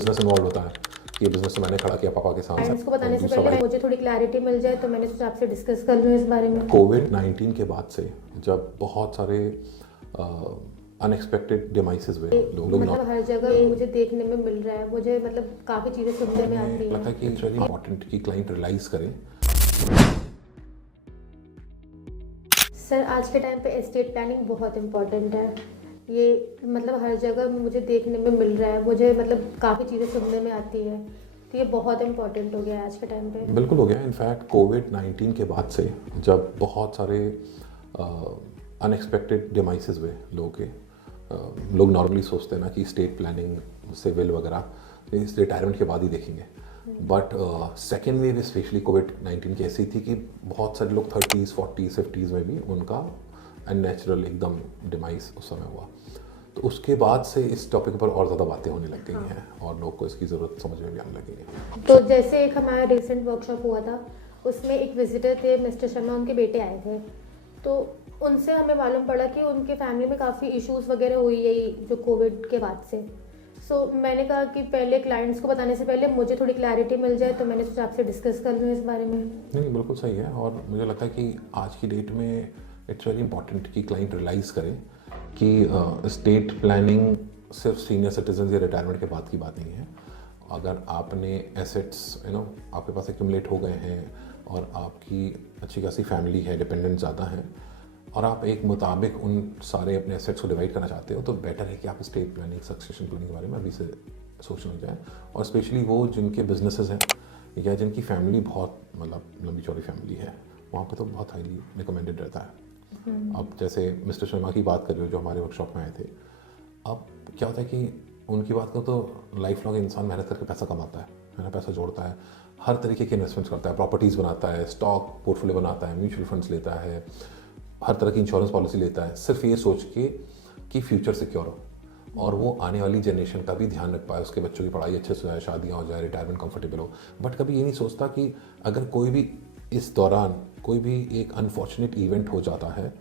Business involve होता है कि ये बिजनेस तो मैंने खड़ा किया पापा के साथ। पेरेंट्स को बताने से पहले मुझे थोड़ी क्लैरिटी मिल जाए तो मैंने सोचा आपसे डिस्कस कर लूँ इस बारे में। कोविड-19 के बाद से जब बहुत सारे अनएक्सपेक्टेड डिमाइसेस हुए, लोग मतलब हर जगह मुझे देखने में मिल रहा है, मुझे मतलब काफ़ी चीज़ें सुनने में आती हैं। लगता है कि इट्स वेरी इंपॉर्टेंट कि क्लाइंट रियलाइज करें। सर आज के टाइम पे एस्टेट प्लानिंग बहुत इम्पोर्टेंट है। ये मतलब हर जगह मुझे देखने में मिल रहा है, मुझे मतलब काफ़ी चीज़ें सुनने में आती है, तो ये बहुत इम्पोर्टेंट हो गया है आज के टाइम पे। बिल्कुल हो गया। इनफैक्ट कोविड-19 के बाद से जब बहुत सारे अनएक्सपेक्टेड डिमाइसेस हुए लोगों के, लोग नॉर्मली सोचते हैं ना कि स्टेट प्लानिंग से विल वगैरह इस रिटायरमेंट के बाद ही देखेंगे, बट सेकेंड वेव स्पेशली कोविड-19 की ऐसी थी कि बहुत सारे लोग 30s 40s 50s में भी उनका अननेचुरल एकदम डिमाइस उस समय हुआ। तो उसके बाद से इस टॉपिक पर और ज़्यादा बातें होने लग गई हैं और लोग को इसकी ज़रूरत समझ में भी आने लगी है। तो जैसे एक हमारा रिसेंट वर्कशॉप हुआ था, उसमें एक विजिटर थे मिस्टर शर्मा, उनके बेटे आए थे, तो उनसे हमें मालूम पड़ा कि उनके फैमिली में काफ़ी इश्यूज वगैरह हुई है जो कोविड के बाद से। सो मैंने कहा कि पहले क्लाइंट्स को बताने से पहले मुझे थोड़ी क्लैरिटी मिल जाए तो मैंने सोचा आपसे डिस्कस कर लूँ इस बारे में। नहीं, बिल्कुल सही है। और मुझे लगता है कि आज की डेट में इट्स वेरी इंपॉर्टेंट कि क्लाइंट रियलाइज़ करें कि स्टेट प्लानिंग सिर्फ सीनियर सिटीजन या रिटायरमेंट के बाद की बात नहीं है। अगर आपने एसेट्स आपके पास एक्यूमुलेट हो गए हैं और आपकी अच्छी खासी फैमिली है, डिपेंडेंट ज़्यादा हैं, और आप एक मुताबिक उन सारे अपने एसेट्स को डिवाइड करना चाहते हो, तो बेटर है कि आप स्टेट प्लानिंग, सक्सेशन प्लानिंग के बारे में अभी से सोचने लग जाएँ। और स्पेशली वो जिनके बिजनेसेस हैं या जिनकी फैमिली बहुत मतलब लंबी चौड़ी फैमिली है, वहाँ पे तो बहुत हाईली रिकमेंडेड रहता है। अब जैसे मिस्टर शर्मा की बात कर रहे हो जो हमारे वर्कशॉप में आए थे, अब क्या होता है कि उनकी बात करो तो लाइफ लॉन्ग इंसान मेहनत करके पैसा कमाता है ना, पैसा जोड़ता है, हर तरीके के इन्वेस्टमेंट्स करता है, प्रॉपर्टीज़ बनाता है, स्टॉक पोर्टफोलियो बनाता है, म्यूचुअल फंड्स लेता है, हर तरह की इंश्योरेंस पॉलिसी लेता है, सिर्फ ये सोच के कि फ्यूचर सिक्योर हो और वो आने वाली जनरेशन का भी ध्यान रख पाए, उसके बच्चों की पढ़ाई अच्छे से हो जाए, शादियाँ हो जाए, रिटायरमेंट कंफर्टेबल हो। बट कभी ये नहीं सोचता कि अगर कोई भी इस दौरान कोई भी एक अनफॉर्चुनेट इवेंट हो जाता है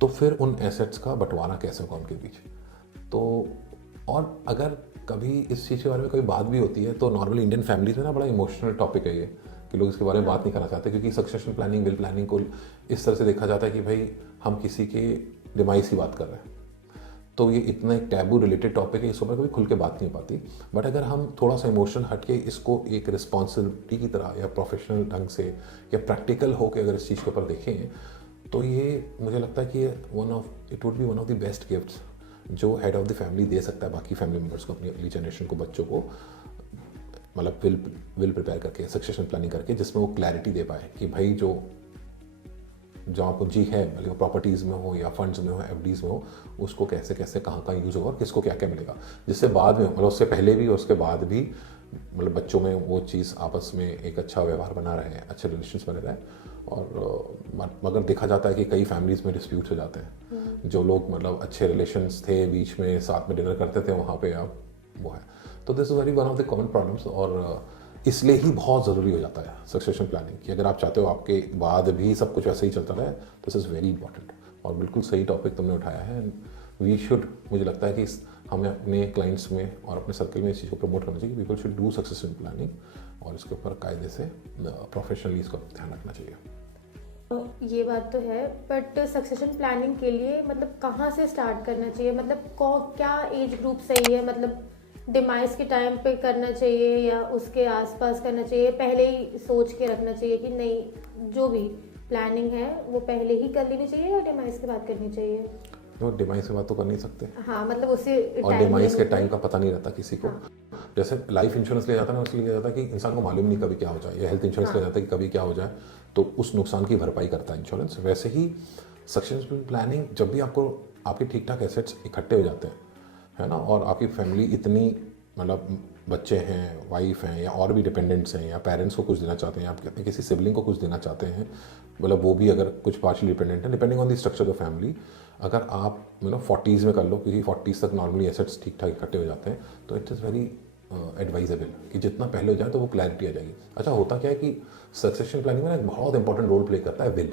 तो फिर उन एसेट्स का बंटवारा कैसे होगा उनके बीच। तो और अगर कभी इस चीज़ के बारे में कोई बात भी होती है तो नॉर्मली इंडियन फैमिलीज में ना बड़ा इमोशनल टॉपिक है ये कि लोग इसके बारे में बात नहीं करना चाहते, क्योंकि सक्सेशन प्लानिंग, विल प्लानिंग को इस तरह से देखा जाता है कि भाई हम किसी के डिमाइस की बात कर रहे हैं, तो ये इतना एक टैबू रिलेटेड टॉपिक है, इस ऊपर कभी खुल के बात नहीं हो पाती। बट अगर हम थोड़ा सा इमोशन हट के इसको एक रिस्पॉन्सिबिलिटी की तरह या प्रोफेशनल ढंग से या प्रैक्टिकल हो के अगर इस चीज़ के ऊपर देखें, तो ये मुझे लगता है कि it would be one of the best gifts जो हेड ऑफ द फैमिली दे सकता है बाकी फैमिली मेम्बर्स को, अपनी अगली जनरेशन को, बच्चों को, मतलब विल प्रिपेयर करके, सक्सेशन प्लानिंग करके, जिसमें वो क्लैरिटी दे पाए कि भाई जो पूंजी है, मतलब प्रॉपर्टीज़ में हो या फंड्स में हो, एफडीज़ में हो, उसको कैसे कैसे कहाँ कहाँ यूज़ होगा और किसको क्या क्या मिलेगा, जिससे बाद में मतलब उससे पहले भी और उसके बाद भी मतलब बच्चों में वो चीज़ आपस में एक अच्छा व्यवहार बना रहे, अच्छे रिलेशंस बने रहे। और मगर देखा जाता है कि कई फैमिलीज़ में डिस्प्यूट्स हो जाते हैं, जो लोग मतलब अच्छे रिलेशंस थे, बीच में साथ में डिनर करते थे, वहाँ पे अब वो है। तो this is very one of the common problems, और इसलिए ही बहुत ज़रूरी हो जाता है सक्सेशन प्लानिंग कि अगर आप चाहते हो आपके बाद भी सब कुछ वैसे ही चलता रहे, दिस इज़ वेरी इंपॉर्टेंट। और बिल्कुल सही टॉपिक तुमने उठाया है। वी शुड, मुझे लगता है कि हमें अपने क्लाइंट्स में और अपने सर्कल में इस चीज़ को प्रमोट करना चाहिए कि people should do succession planning, और इसके ऊपर कायदे से प्रोफेशनली इसका ध्यान रखना चाहिए। ये बात तो है, बट सक्सेशन प्लानिंग के लिए मतलब कहाँ से स्टार्ट करना चाहिए, मतलब क्या एज ग्रुप सही है, मतलब डिमाइस के टाइम पे करना चाहिए या उसके आसपास करना चाहिए, पहले ही सोच के रखना चाहिए कि नहीं जो भी प्लानिंग है वो पहले ही कर लेनी चाहिए या डिमाइस के बाद करनी चाहिए? तो डिमाइस के बाद तो कर नहीं सकते। हाँ, मतलब उसे और डिमाइस के टाइम का पता नहीं रहता किसी को। हाँ। जैसे लाइफ इंश्योरेंस लिया जाता है ना, उसलिए लिया जाता है कि इंसान को मालूम नहीं कभी क्या हो जाए, या हेल्थ इंश्योरेंस लिया जाता है कि कभी क्या हो जाए, तो उस नुकसान की भरपाई करता है इंश्योरेंस। वैसे ही सक्सेशन प्लानिंग, जब भी आपको आपके ठीक ठाक एसेट्स इकट्ठे हो जाते हैं, है ना, और आपकी फैमिली इतनी मतलब बच्चे हैं, वाइफ हैं, या और भी डिपेंडेंट्स हैं, या पेरेंट्स को कुछ देना चाहते हैं, आप अपने किसी सिबलिंग को कुछ देना चाहते हैं, मतलब वो भी अगर कुछ पार्शियली डिपेंडेंट है, depending on the structure of family, अगर आप 40s में कर लो, क्योंकि 40s तक नॉर्मली एसेट्स ठीक ठाक इकट्ठे हो जाते हैं, तो इट इज़ वेरी एडवाइजेबल कि जितना पहले हो जाए तो वो क्लैरिटी आ जाएगी। अच्छा, होता क्या है कि सक्सेशन प्लानिंग में एक बहुत इंपॉर्टेंट रोल प्ले करता है विल,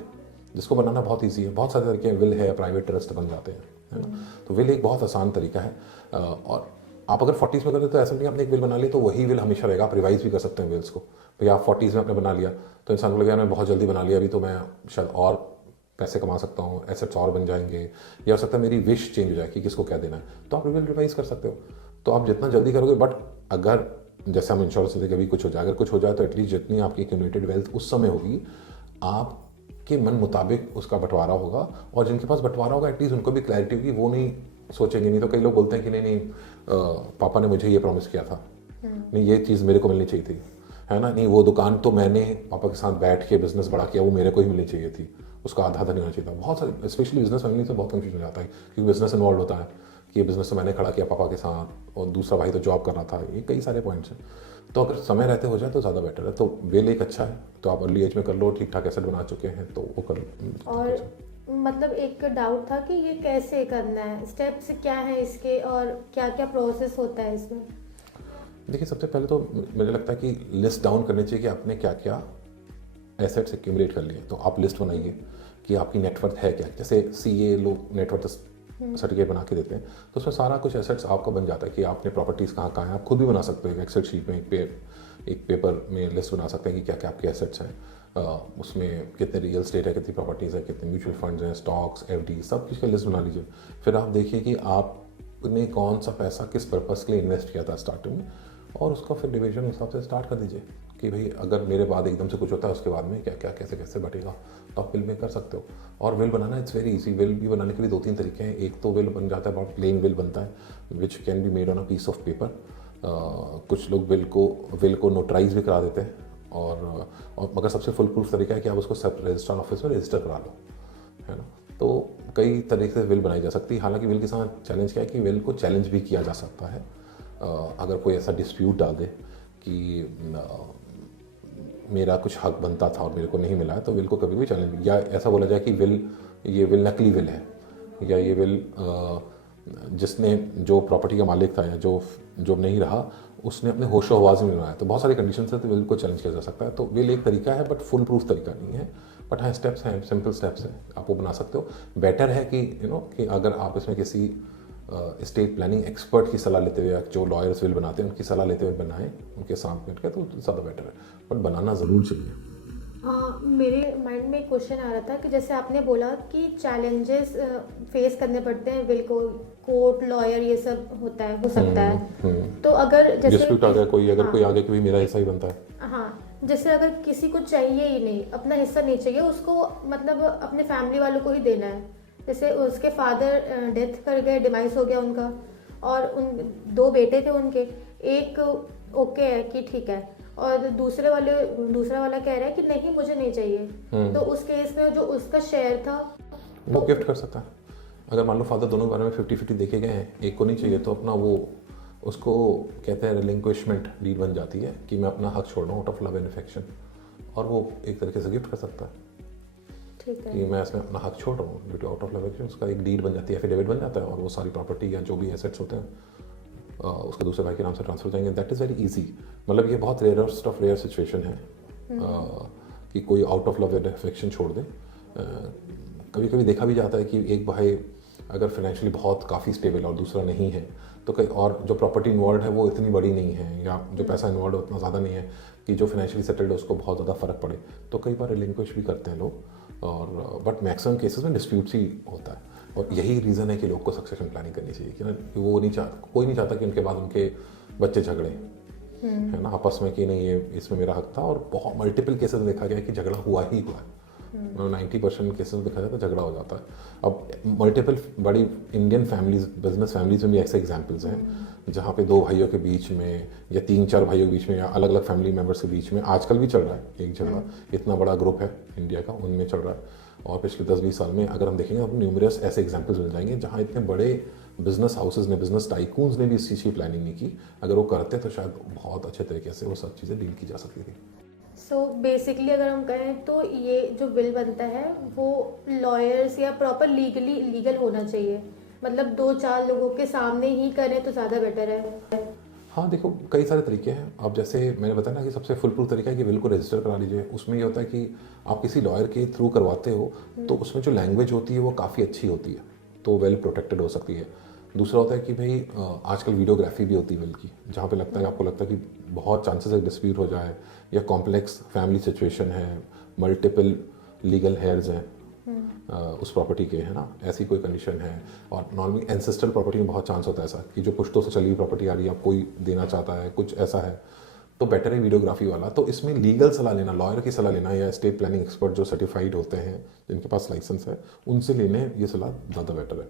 जिसको बनाना बहुत ईजी है। बहुत सारे तरीके हैं, विल है, प्राइवेट ट्रस्ट बन जाते हैं, है ना। तो विल एक बहुत आसान तरीका है, और आप अगर 40s में करते तो ऐसा नहीं आपने एक विल बना लिया तो वही विल हमेशा रहेगा, आप रिवाइज भी कर सकते हैं विल्स को। भैया आप 40s में आपने बना लिया तो इंसान को लगेगा मैं बहुत जल्दी बना लिया, अभी तो मैं शायद और पैसे कमा सकता हूँ, एसेट्स और बन जाएंगे, या हो सकता है मेरी विश चेंज हो जाए कि किसको क्या देना है, तो आप विल रिवाइज कर सकते हो। तो आप जितना जल्दी करोगे, बट अगर जैसे हम इंश्योरेंस देते कभी कुछ हो जाए, अगर कुछ हो जाए तो एटलीस्ट जितनी आपकी एक्यूमुलेटेड वेल्थ उस समय होगी आपके मन मुताबिक उसका बंटवारा होगा, और जिनके पास बंटवारा होगा एटलीस्ट उनको भी क्लैरिटी होगी, वो नहीं सोचेंगे। नहीं तो कई लोग बोलते हैं कि नहीं पापा ने मुझे ये प्रॉमिस किया था, नहीं ये चीज़ मेरे को मिलनी चाहिए थी, है ना, नहीं वो दुकान तो मैंने पापा के साथ बैठ के बिजनेस बड़ा किया, वो मेरे को ही मिलनी चाहिए थी, उसका आधा नहीं होना चाहिए था। बहुत सारे स्पेशली बिजनेस फैमिली से बहुत कंफ्यूजन हो जाता है, क्योंकि बिजनेस इन्वॉल्व होता है कि ये बिजनेस तो मैंने खड़ा किया पापा के साथ, और दूसरा भाई तो जॉब कर रहा था, ये कई सारे पॉइंट्स हैं। तो अगर समय रहते हो जाए तो ज़्यादा बेटर है। तो वेल एक अच्छा है, तो आप अर्ली एज में कर लो, ठीक ठाक एसेट बना चुके हैं तो वो कर लो। और मतलब एक डाउट था कि ये कैसे करना है, स्टेप्स क्या है इसके, और क्या क्या प्रोसेस होता है इसमें? देखिए सबसे पहले तो मुझे लगता है कि लिस्ट डाउन करनी चाहिए कि आपने क्या क्या एसेट्स एक्यूमुलेट कर लिए। तो आप लिस्ट बनाइए कि आपकी नेटवर्थ है क्या। जैसे CA लोग नेटवर्थ सर्टिफिकेट बना के देते हैं, तो उसमें सारा कुछ एसेट्स आपका बन जाता है कि आपने प्रॉपर्टीज़ कहाँ कहाँ हैं। आप खुद भी बना सकते हो, एक एक्सेल शीट में एक पेपर में लिस्ट बना सकते हैं कि क्या क्या आपके एसेट्स हैं, उसमें कितने रियल स्टेट है, कितनी प्रॉपर्टीज़ है, कितने म्यूचुअल फंड्स हैं, स्टॉक्स, FD, सब चीज़ का लिस्ट बना लीजिए। फिर आप देखिए कि आपने कौन सा पैसा किस पर्पज़ के लिए इन्वेस्ट किया था स्टार्टिंग में, और उसका फिर डिवीजन उस हिसाब से स्टार्ट कर दीजिए कि भाई अगर मेरे बाद एकदम से कुछ होता है उसके बाद में क्या क्या कैसे कैसे बटेगा, तो आप विल में कर सकते हो। और will banana it's very easy. Will भी बनाने के भी 2-3 तरीके हैं। एक तो विल बन जाता है, बहुत प्लेन विल बनता है which can be made on a piece of paper. कुछ लोग विल को नोटराइज भी करा देते हैं, और मगर सबसे फुल प्रूफ तरीका है कि आप उसको सब रजिस्ट्रार ऑफिस में रजिस्टर करा लो, है ना। तो कई तरीके से विल बनाई जा सकती है। हालांकि विल के साथ चैलेंज क्या है कि विल को चैलेंज भी किया जा सकता है। अगर कोई ऐसा डिस्प्यूट डाल दे कि मेरा कुछ हक बनता था और मेरे को नहीं मिला है, तो विल को कभी भी चैलेंज, या ऐसा बोला जाए कि ये विल नकली विल है, या ये विल जिसने जो प्रॉपर्टी का मालिक था या जो नहीं रहा उसने अपने होशो हवास में बनाया। तो बहुत सारी कंडीशन है, तो विल को चैलेंज किया जा सकता है। तो विल एक तरीका है, बट फुल प्रूफ तरीका नहीं है। बट हाँ स्टेप्स हैं, सिंपल स्टेप्स हैं, आप वो बना सकते हो। बेटर है कि कि अगर आप इसमें किसी स्टेट प्लानिंग एक्सपर्ट की सलाह लेते हुए, या जो लॉयर्स विल बनाते हैं उनकी सलाह लेते हुए बनाएं, उनके साथ बैठ के, तो ज़्यादा बेटर है। बट बनाना ज़रूर चाहिए। मेरे माइंड में एक क्वेश्चन आ रहा था कि जैसे आपने बोला कि चैलेंजेस फेस करने पड़ते हैं विल को, कोर्ट, लॉयर, ये सब होता है, हो सकता है। तो अगर जैसे डिस्प्यूट आ गया कोई, अगर कोई आगे कि भी मेरा हिस्सा ही बनता है, हाँ, जैसे अगर किसी को चाहिए ही नहीं, अपना हिस्सा नहीं चाहिए उसको, मतलब अपने फैमिली वालों को ही देना है। जैसे उसके फादर डेथ कर गए, डिमाइस हो गया उनका, और उन 2 बेटे थे उनके, एक ओके है कि ठीक है, और दूसरा वाला कह रहा है कि नहीं मुझे नहीं चाहिए। तो उस केस में जो उसका शेयर था वो गिफ्ट कर सकता है। अगर मान लो फादर दोनों के बारे में 50-50 देखे गए हैं, एक को नहीं चाहिए, तो अपना वो उसको कहते हैं रिलिंक्विशमेंट डीड बन जाती है कि मैं अपना हक छोड़ रहा हूँ out of love and affection, और वो एक तरीके से गिफ्ट कर सकता है। ठीक है कि मैं इसमें अपना हक छोड़ रहा हूँ due to out of love affection, उसका एक डीड बन जाती है, एफिडेविट बन जाता है, और वो सारी प्रॉपर्टी या जो भी एसेट्स होते हैं उसके दूसरे भाई के नाम से ट्रांसफर हो जाएंगे। That is very easy. मतलब ये बहुत रेयरेस्ट ऑफ रेयर सिचुएशन है कि कोई out of love and affection छोड़ दे। कभी कभी देखा भी जाता है कि एक भाई अगर फाइनेंशियली बहुत काफ़ी स्टेबल और दूसरा नहीं है, तो कई और जो प्रॉपर्टी इन्वॉल्व है वो इतनी बड़ी नहीं है, या जो पैसा इन्वॉल्व है उतना ज़्यादा नहीं है कि जो फाइनेंशियली सेटल्ड है उसको बहुत ज़्यादा फ़र्क पड़े, तो कई बार रिलिंक्विश भी करते हैं लोग। और बट मैक्सिमम केसेस में डिस्प्यूट्स ही होता है, और यही रीज़न है कि लोग को सक्सेशन प्लानिंग करनी चाहिए कि ना, वो कोई नहीं चाहता कि उनके बाद उनके बच्चे झगड़े, है ना, आपस में कि नहीं ये इसमें मेरा हक था। और बहुत मल्टीपल केसेस में देखा गया है कि झगड़ा हुआ ही हुआ है। 90% केसेस में देखा जाता है झगड़ा हो जाता है। अब मल्टीपल बड़ी इंडियन फैमिलीज, बिजनेस फैमिलीज में भी ऐसे एग्जांपल्स हैं जहाँ पे 2 भाइयों के बीच में या 3-4 भाइयों के बीच में या अलग अलग फैमिली मेम्बर्स के बीच में आजकल भी चल रहा है एक झगड़ा। इतना बड़ा ग्रुप है इंडिया का, उनमें चल रहा है। और पिछले 10-20 साल में अगर हम देखेंगे तो न्यूमरस ऐसे एग्जाम्पल्स मिल जाएंगे जहाँ इतने बड़े बिजनेस हाउसेज ने, बिजनेस टाइकून्स ने भी इस चीज़ की प्लानिंग नहीं की। अगर वो करते तो शायद बहुत अच्छे तरीके से वो सब चीज़ें डील की जा सकती थी। सो बेसिकली अगर हम कहें तो ये जो बिल बनता है वो लॉयर्स या प्रॉपर लीगल होना चाहिए, मतलब 2-4 लोगों के सामने ही करें तो ज़्यादा बेटर है। हाँ देखो कई सारे तरीके हैं। अब जैसे मैंने बताया ना कि सबसे फुल प्रूफ तरीका है कि विल को रजिस्टर करा लीजिए। उसमें ये होता है कि आप किसी लॉयर के थ्रू करवाते हो तो उसमें जो लैंग्वेज होती है वो काफ़ी अच्छी होती है, तो वेल प्रोटेक्टेड हो सकती है। दूसरा होता है कि भाई आजकल वीडियोग्राफी भी होती है विल की, जहाँ पे लगता है आपको लगता है कि बहुत चांसेस है डिस्प्यूट हो जाए, या कॉम्प्लेक्स फैमिली सिचुएशन है, मल्टीपल लीगल हेयर्स हैं उस प्रॉपर्टी के, है ना, ऐसी कोई कंडीशन है। और नॉर्मली एंसेस्ट्रल प्रॉपर्टी में बहुत चांस होता है ऐसा कि जो पुश्तों से चली हुई प्रॉपर्टी आ रही है, अब कोई देना चाहता है, कुछ ऐसा है, तो बेटर है वीडियोग्राफी वाला। तो इसमें लीगल सलाह लेना, लॉयर की सलाह लेना, या स्टेट प्लानिंग एक्सपर्ट जो सर्टिफाइड होते हैं जिनके पास लाइसेंस है, उनसे लेने ये सलाह ज़्यादा बेटर है।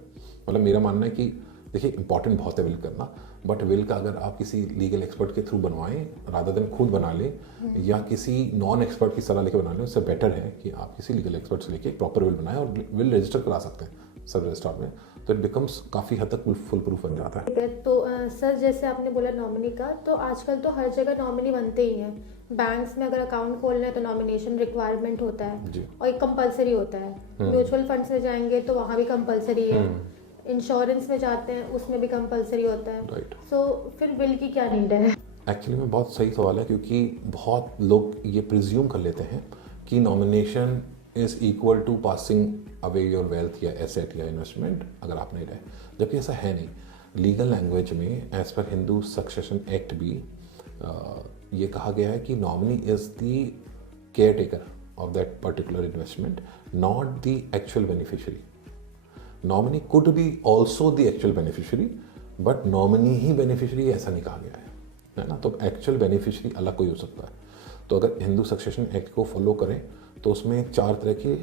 मतलब मेरा मानना है कि देखिए इंपॉर्टेंट बहुत है विल करना, बट विल का अगर आप किसी लीगल एक्सपर्ट के थ्रू बनवाएं रादर देन खुद बना लें, या किसी नॉन एक्सपर्ट की सलाह लेके बना लें, उससे बेटर है कि आप किसी लीगल एक्सपर्ट से लेके प्रॉपर विल बनाएं और विल रजिस्टर करा सकते हैं सब रजिस्ट्रार में, तो इट बिकम्स काफ़ी हद तक फुल प्रूफ बन जाता है। तो सर जैसे आपने बोला नॉमिनी का, तो आजकल तो हर जगह नॉमिनी बनते ही हैं। बैंक्स में अगर अकाउंट खोलना है तो नॉमिनेशन रिक्वायरमेंट होता है जी। और एक कंपलसरी होता है। म्यूचुअल फंड्स में जाएंगे तो वहाँ भी कंपलसरी है, इंश्योरेंस में जाते हैं उसमें भी कंपलसरी होता है। राइट। सो फिर विल की क्या नीड है? एक्चुअली में बहुत सही सवाल है, क्योंकि बहुत लोग ये प्रिज्यूम कर लेते हैं कि nomination is equal to passing away your wealth या एसेट या इन्वेस्टमेंट अगर आप नहीं रहे, जबकि ऐसा है नहीं। लीगल लैंग्वेज में as per Hindu succession act भी ये कहा गया है कि nominee is the care taker of that particular investment, not the actual beneficiary. Nominee could be also the actual beneficiary, but nominee he beneficiary ऐसा नहीं कहा गया है ना। तो एक्चुअल बेनिफिशियरी अलग कोई हो सकता है। तो अगर हिंदू सक्सेशन एक्ट को फॉलो करें तो उसमें 4 तरह के,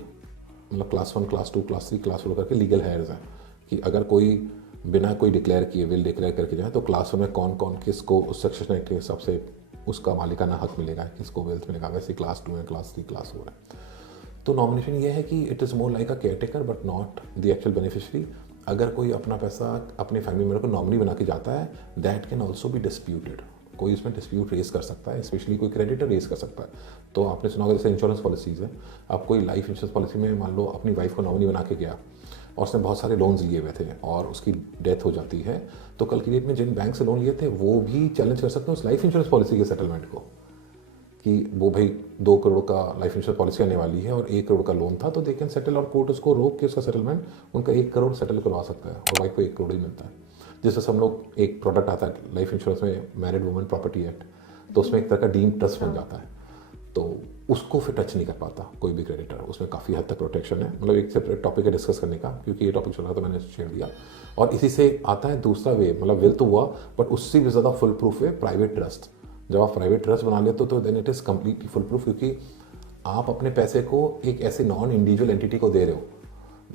मतलब क्लास 1, क्लास 2, क्लास 3, क्लास 4 करके लीगल हेयर्स हैं कि अगर कोई बिना कोई डिक्लेयर किए विल डिक्लेयर करके जाए तो क्लास 1 में कौन कौन किसको उस सक्सेशन एक्ट के हिसाब से उसका मालिकाना हक मिलेगा, किसको वेल्थ मिलेगा। वैसे क्लास 2 है, क्लास 3, क्लास 4 है। तो नॉमिनेशन ये है कि it is more like a care taker but not the actual beneficiary. अगर कोई अपना पैसा अपने फैमिली मेम्बर को नॉमिनी बना के जाता है, that can also be disputed. कोई इसमें डिस्प्यूट रेज कर सकता है, स्पेशली कोई क्रेडिटर रेज कर सकता है। तो आपने सुना होगा जैसे इंश्योरेंस पॉलिसीज़ है, आप कोई लाइफ इंश्योरेंस पॉलिसी में मान लो अपनी वाइफ को नॉमिनी बना के गया और उसने बहुत सारे लोन्स लिए हुए थे और उसकी डेथ हो जाती है, तो कल की डेट में जिन बैंक से लोन लिए थे वो भी चैलेंज कर सकते हैं उस लाइफ इंश्योरेंस पॉलिसी के सेटलमेंट को, कि वो भाई 2 करोड़ का लाइफ इंश्योरेंस पॉलिसी आने वाली है और 1 करोड़ का लोन था, तो दे कैन सेटल और कोर्ट उसको रोक के उसका सेटलमेंट उनका 1 करोड़ सेटल करवा सकता है और वाइफ को 1 करोड़ ही मिलता है। जिस वजह से हम लोग एक प्रोडक्ट आता है लाइफ इंश्योरेंस में, मैरिड वुमन प्रॉपर्टी एक्ट, तो उसमें एक तरह का डीम ट्रस्ट बन जाता है, तो उसको फिर टच नहीं कर पाता कोई भी क्रेडिटर। उसमें काफ़ी हद तक प्रोटेक्शन है। मतलब एक सेपरेट टॉपिक है डिस्कस करने का, क्योंकि ये टॉपिक चल रहा था तो मैंने शेयर दिया। और इसी से आता है दूसरा वे, मतलब विल तो हुआ बट उससे भी ज़्यादा फुल प्रूफ है प्राइवेट ट्रस्ट। जब आप प्राइवेट ट्रस्ट बना लेते हो तो then it is completely full proof, क्योंकि आप अपने पैसे को एक ऐसे नॉन इंडिविजुअल एंटिटी को दे रहे हो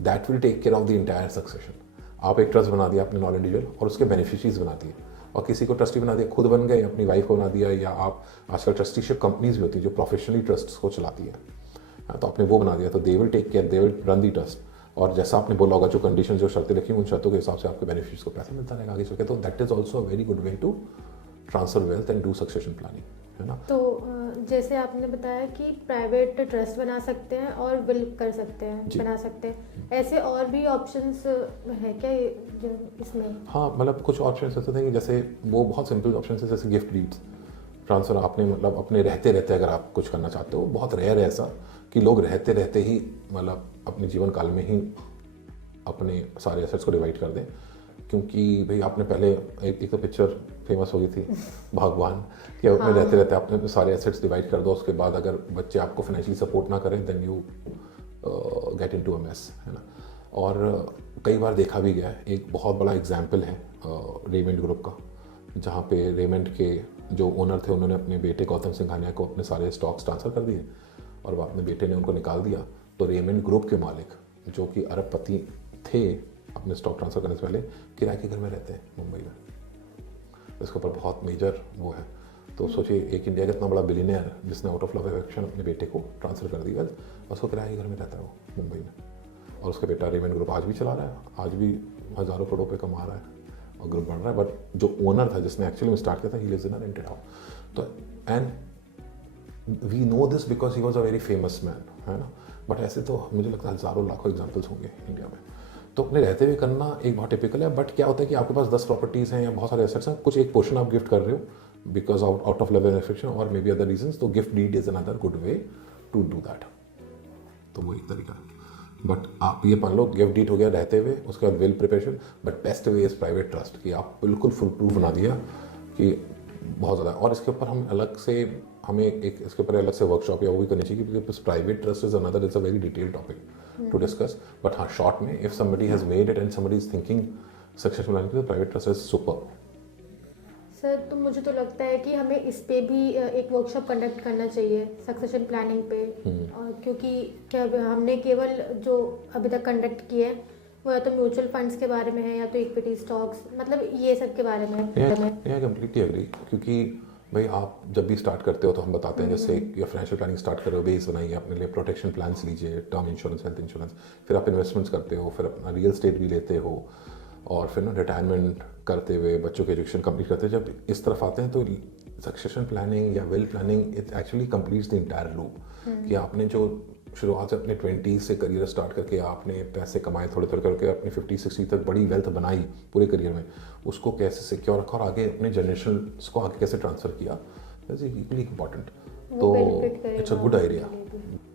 that will take care of the entire succession. आप एक ट्रस्ट बना दिया अपने नॉन इंडिविजुअल और उसके बेनिफिशरीज बना दिए, और किसी को ट्रस्टी बना दिया, खुद बन गए, अपनी वाइफ को बना दिया, या आप आजकल ट्रस्टीशिप कंपनीज भी होती है जो प्रोफेशनली ट्रस्ट को चलाती है, तो आपने वो बना दिया, तो they will take care, they will run the trust. और जैसा आपने बोला होगा जो कंडीशन जो शर्तें रखी उन शर्तों के हिसाब से आपके बेनिफिशरीज को पैसा मिलता रहेगा आगे चल के। तो that is also a very good way to transfer wealth and do succession planning, है ना। तो जैसे आपने बताया कि प्राइवेट ट्रस्ट बना सकते हैं और विल कर सकते हैं, बना सकते हैं, ऐसे और भी ऑप्शंस है क्या जो इसमें? हाँ, मतलब कुछ ऑप्शन ऐसे थे कि जैसे वो बहुत सिंपल ऑप्शन है, जैसे गिफ्ट डीड्स ट्रांसफ़र। आपने मतलब अपने रहते रहते अगर आप कुछ करना चाहते हो, बहुत रेयर है ऐसा कि लोग रहते रहते ही मतलब अपने जीवन काल में ही अपने सारे एसेट्स को डिवाइड कर दें, क्योंकि भाई आपने पहले एक तो पिक्चर फेमस हो गई थी भगवान कि अपने रहते रहते आपने सारे एसेट्स डिवाइड कर दो, उसके बाद अगर बच्चे आपको फाइनेंशियली सपोर्ट ना करें then you get into a mess, है ना। और कई बार देखा भी गया है। एक बहुत बड़ा एग्जाम्पल है रेमंड ग्रुप का, जहाँ पे रेमंड के जो ओनर थे उन्होंने अपने बेटे गौतम सिंघानिया को अपने सारे स्टॉक्स ट्रांसफ़र कर दिए और वो अपने बेटे ने उनको निकाल दिया। तो रेमंड ग्रुप के मालिक जो कि अरबपति थे अपने स्टॉक ट्रांसफ़र करने से पहले किराए के घर में रहते हैं मुंबई में। इसके ऊपर बहुत मेजर वो है। तो सोचिए एक इंडिया का इतना बड़ा बिलियनियर जिसने आउट ऑफ लव अफेक्शन अपने बेटे को ट्रांसफ़र कर दिया, उसको किराए के घर में रहता है वो मुंबई में। और उसका बेटा रेमंड ग्रुप आज भी चला रहा है, आज भी हज़ारों करोड़ रुपये कमा रहा है और ग्रुप बढ़ रहा है। बट जो ओनर था जिसने एक्चुअली में स्टार्ट किया था, he lives in a rented house. तो and we know this because he was a very famous man, है ना। बट ऐसे तो मुझे लगता है हज़ारों लाखों एग्जाम्पल्स होंगे इंडिया में। तो अपने रहते हुए करना एक बहुत टिपिकल है। बट क्या होता है कि आपके पास 10 प्रॉपर्टीज़ हैं या बहुत सारे एसेट्स हैं, कुछ एक पोर्शन आप गिफ्ट कर रहे हो because out of love and affection और मे बी अदर रीजंस, तो gift deed is another good way to do that. तो वो एक तरीका है। बट आप ये मान लो गिफ्ट डीड हो गया रहते हुए, उसके बाद will preparation, but best way is private trust, कि आप बिल्कुल फुल प्रूफ बना दिया कि बहुत ज़्यादा। और इसके ऊपर हम अलग से, हमें एक इसके ऊपर अलग से वर्कशॉप या वो भी करनी चाहिए, क्योंकि private trust is another, it's a very detailed topic to discuss. But हाँ, शॉर्ट में if somebody has made it and somebody is thinking successful planning, तो private trust is super. Sir तो मुझे तो लगता है कि हमें इस पे भी एक वर्कशॉप कंडक्ट करना चाहिए सक्सेशन प्लानिंग पे। और क्योंकि क्या हमने केवल जो अभी तक कंडक्ट किए हैं वो या तो म्यूचुअल फंड्स के बारे में है या तो इक्विटी स्टॉक्स, मतलब ये सब के बारे में है। कम्प्लीटली एग्री, क्योंकि भाई आप जब भी स्टार्ट करते हो तो हम बताते हैं, जैसे या फाइनेंशियल प्लानिंग स्टार्ट कर रहे हो, बेस बनाइए अपने लिए, प्रोटेक्शन प्लान्स लीजिए, टर्म इंश्योरेंस, हेल्थ इंश्योरेंस, फिर आप इन्वेस्टमेंट्स करते हो, फिर अपना रियल एस्टेट भी लेते हो, और फिर ना रिटायरमेंट करते हुए बच्चों की एजुकेशन कंप्लीट करते हुए जब इस तरफ आते हैं, तो सक्सेशन प्लानिंग या well planning it actually completes the entire loop. कि आपने जो शुरुआत से अपने 20 से करियर स्टार्ट करके आपने पैसे कमाए थोड़े थोड़े करके अपने 50-60 तक बड़ी वेल्थ बनाई पूरे करियर में, उसको कैसे सिक्योर रखा और आगे अपने जनरेशन को आगे कैसे ट्रांसफ़र किया, दैट्स इक्वली इम्पॉर्टेंट। तो इट्स अ गुड आइडिया।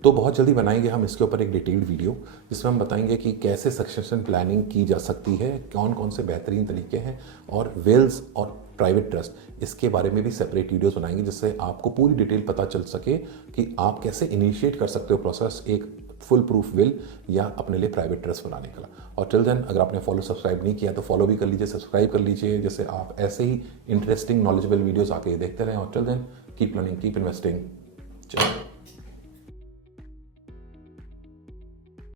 तो बहुत जल्दी बनाएंगे हम इसके ऊपर एक डिटेल्ड वीडियो, जिसमें हम बताएंगे कि कैसे सक्सेशन प्लानिंग की जा सकती है, कौन कौन से बेहतरीन तरीके हैं, और वेल्स और प्राइवेट ट्रस्ट इसके बारे में भी सेपरेट वीडियोस बनाएंगे, जिससे आपको पूरी डिटेल पता चल सके कि आप कैसे इनिशिएट कर सकते हो प्रोसेस एक फुल प्रूफ विल या अपने लिए प्राइवेट ट्रस्ट बनाने का। और टिल देन अगर आपने फॉलो सब्सक्राइब नहीं किया तो फॉलो भी कर लीजिए, सब्सक्राइब कर लीजिए, जैसे आप ऐसे ही इंटरेस्टिंग नॉलेजेबल वीडियोस आके देखते रहें। और till then keep learning, keep investing. चलो।